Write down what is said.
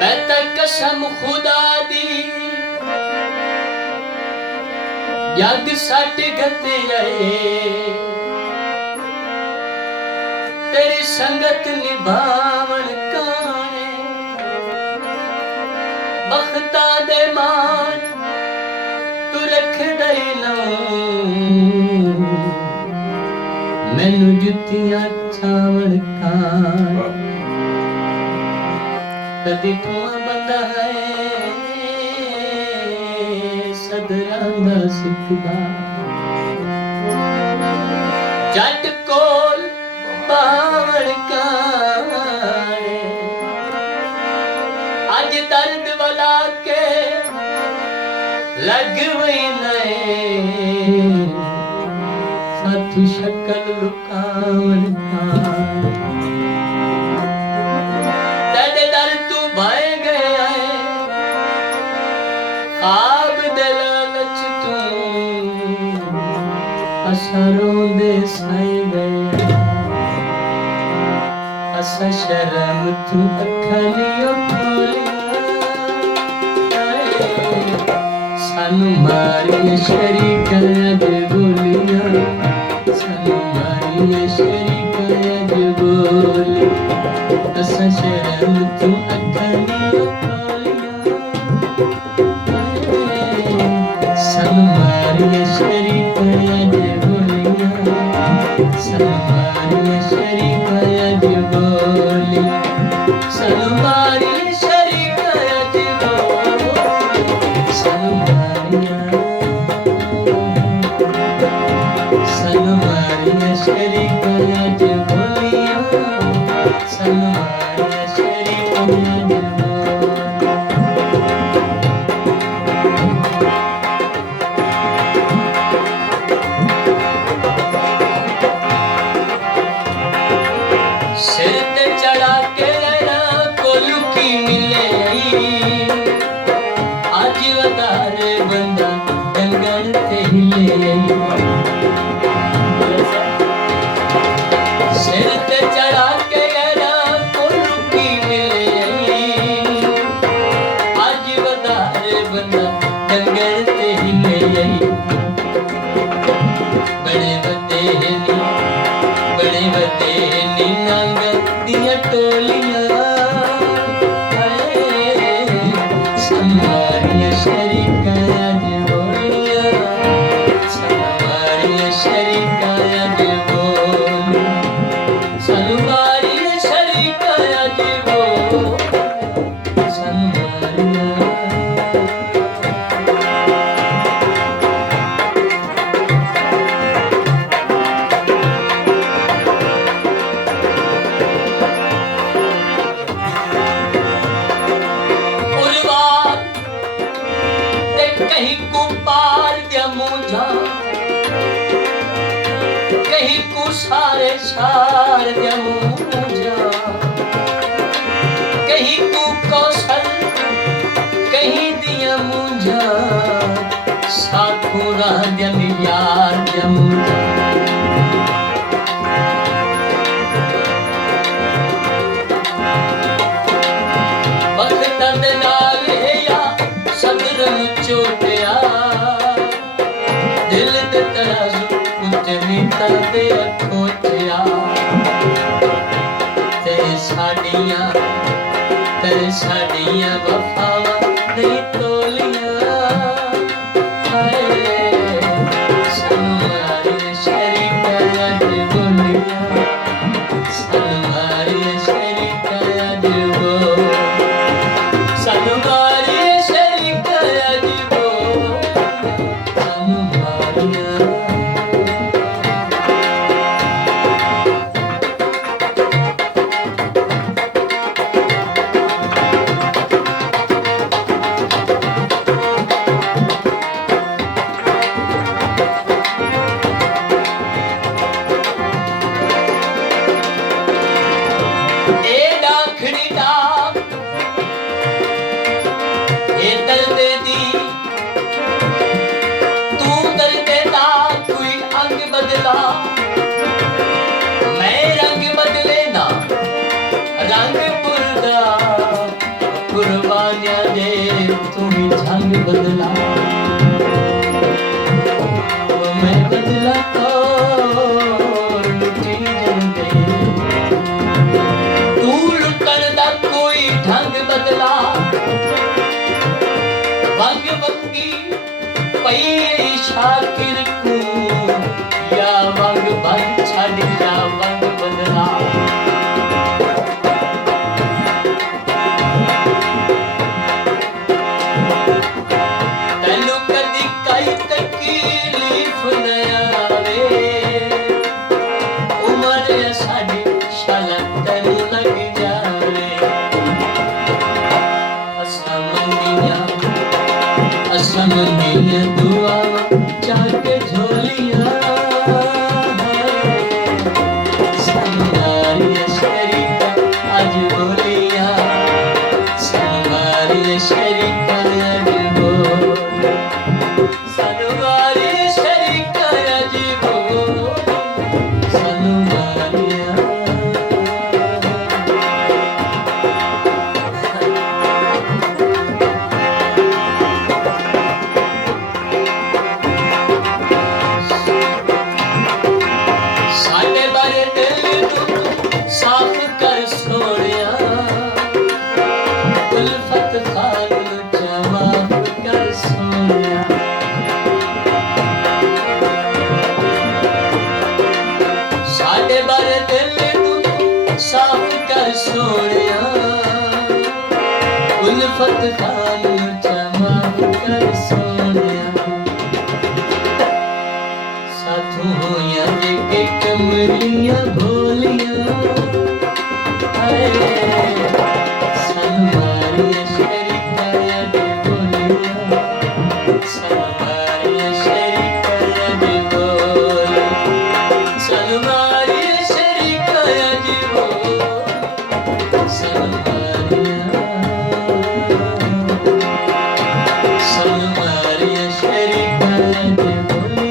मैं तो कसम खुदा दी जग सट गत आए तेरी संगत निभावन काने बख्ता दे मान तू रख दई मैनू जुतियां छावण काने कदी कुआं बंदा है सदरां दा सिखदा जट कोल पावण काने अज दर्द वाला के लग वई नए साथू शक्ल लुकावण काने भाई गया है खाब दे लालच तू असरों दे साए गए असा शर्म तू अखलियों सानू मारिए शरीका अज बोलिया सानू मारिए शरीका अज बोली असा शर्म तू सलमारिया शरीफ अज बोलिया सलमारिया शरीफ अज बोली सलमारिया शरीफ अज बोली सलमारिया शरीफ अज बोलिया सलमारिया शरीफ अज बोली सिर ते चढ़ा के कोलू की मिले आज वधारे बंदा डंगर ते हिले सिर ते चढ़ा के कोलू की मिले आज वधारे बंदा डंगर ते हिले बड़े वते नी नंग दिया टोलियां समारिया शरीका अज बोलिया समारिया शरीका अज बोली समारिया शरीका अज बोली समारिया कहीं को पार दिया मुझा कहीं को सारे सार दिया मुझा कहीं को कौशल कहीं दिया मुझा साखुरा दिया यार दिया मुझा बखता दे नाल या सदरन चोटिया दिल दे तराजू उत्ते नीता दे खोटिया तेरे साडियां वफावां नहीं तोलियां बदला मैं बदला तो लुटी जांदे तू लुटण दा कोई ढंग बदला वंग वंगी पई शाकिर को या वंग बन छड़ जा वंग बदला तैनू कदी कई तकलीफ न आवे उमर साडी शाला तैनू लग जावे असां मंगियां दुआवां चाके झोलियां सनवारिया शरीका अज बोलियां सनवारिया शरीका अज बोल सनवारिया शरीका अज बोल सनवारिया साडे बारे दिल नू साफ कर सोनिया उल्फत खान नू जवाब कर सोनिया साडे बारे दिल नू साफ कर सोनिया उल्फत खान नू जवाब कर सोनिया साथों होया के कमलियां भोलियां सनवारिया शरीका अज बोलियां सनवारिया शरीका अज बोल सनवारिया शरीका अज बोल सनवारिया शरीका अज बोल